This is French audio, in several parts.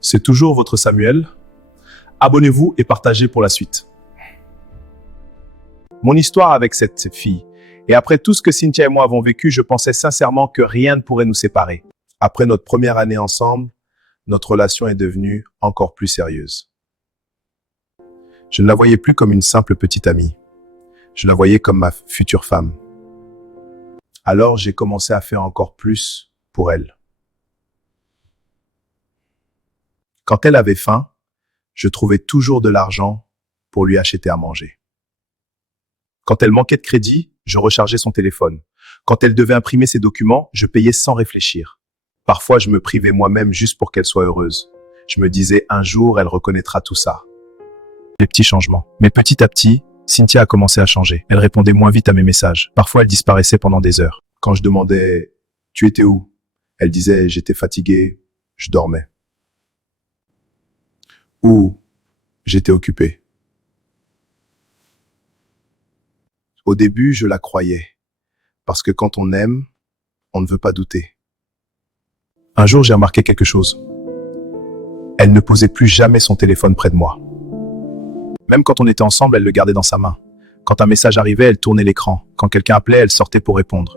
C'est toujours votre Samuel. Abonnez-vous et partagez pour la suite. Mon histoire avec cette fille. Et après tout ce que Cynthia et moi avons vécu, je pensais sincèrement que rien ne pourrait nous séparer. Après notre première année ensemble, notre relation est devenue encore plus sérieuse. Je ne la voyais plus comme une simple petite amie. Je la voyais comme ma future femme. Alors j'ai commencé à faire encore plus pour elle. Quand elle avait faim, je trouvais toujours de l'argent pour lui acheter à manger. Quand elle manquait de crédit, je rechargeais son téléphone. Quand elle devait imprimer ses documents, je payais sans réfléchir. Parfois, je me privais moi-même juste pour qu'elle soit heureuse. Je me disais, un jour, elle reconnaîtra tout ça. Des petits changements. Mais petit à petit, Cynthia a commencé à changer. Elle répondait moins vite à mes messages. Parfois, elle disparaissait pendant des heures. Quand je demandais « Tu étais où ?» Elle disait « J'étais fatiguée, je dormais. » Ou « J'étais occupée. » Au début, je la croyais. Parce que quand on aime, on ne veut pas douter. Un jour, j'ai remarqué quelque chose. Elle ne posait plus jamais son téléphone près de moi. Même quand on était ensemble, elle le gardait dans sa main. Quand un message arrivait, elle tournait l'écran. Quand quelqu'un appelait, elle sortait pour répondre.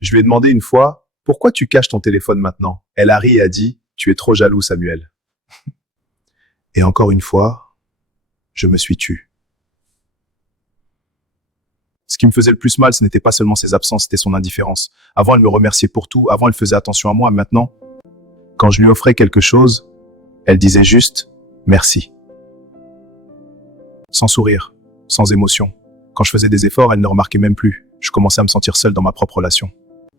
Je lui ai demandé une fois, « Pourquoi tu caches ton téléphone maintenant ?» Elle a ri et a dit, « Tu es trop jaloux, Samuel. » Et encore une fois, je me suis tu. Ce qui me faisait le plus mal, ce n'était pas seulement ses absences, c'était son indifférence. Avant, elle me remerciait pour tout. Avant, elle faisait attention à moi. Maintenant, quand je lui offrais quelque chose, elle disait juste « merci ». Sans sourire, sans émotion. Quand je faisais des efforts, elle ne remarquait même plus. Je commençais à me sentir seul dans ma propre relation.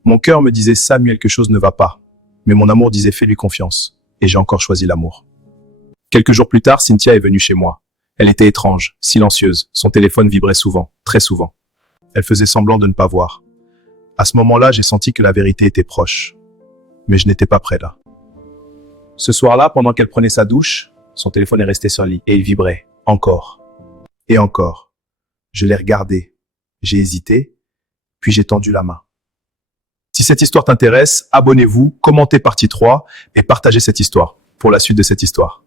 Mon cœur me disait « Samuel, quelque chose ne va pas ». Mais mon amour disait « Fais-lui confiance ». Et j'ai encore choisi l'amour. Quelques jours plus tard, Cynthia est venue chez moi. Elle était étrange, silencieuse. Son téléphone vibrait souvent, très souvent. Elle faisait semblant de ne pas voir. À ce moment-là, j'ai senti que la vérité était proche. Mais je n'étais pas prêt là. Ce soir-là, pendant qu'elle prenait sa douche, son téléphone est resté sur le lit et il vibrait. Encore. Et encore. Je l'ai regardé. J'ai hésité. Puis j'ai tendu la main. Si cette histoire t'intéresse, abonnez-vous, commentez partie 3 et partagez cette histoire pour la suite de cette histoire.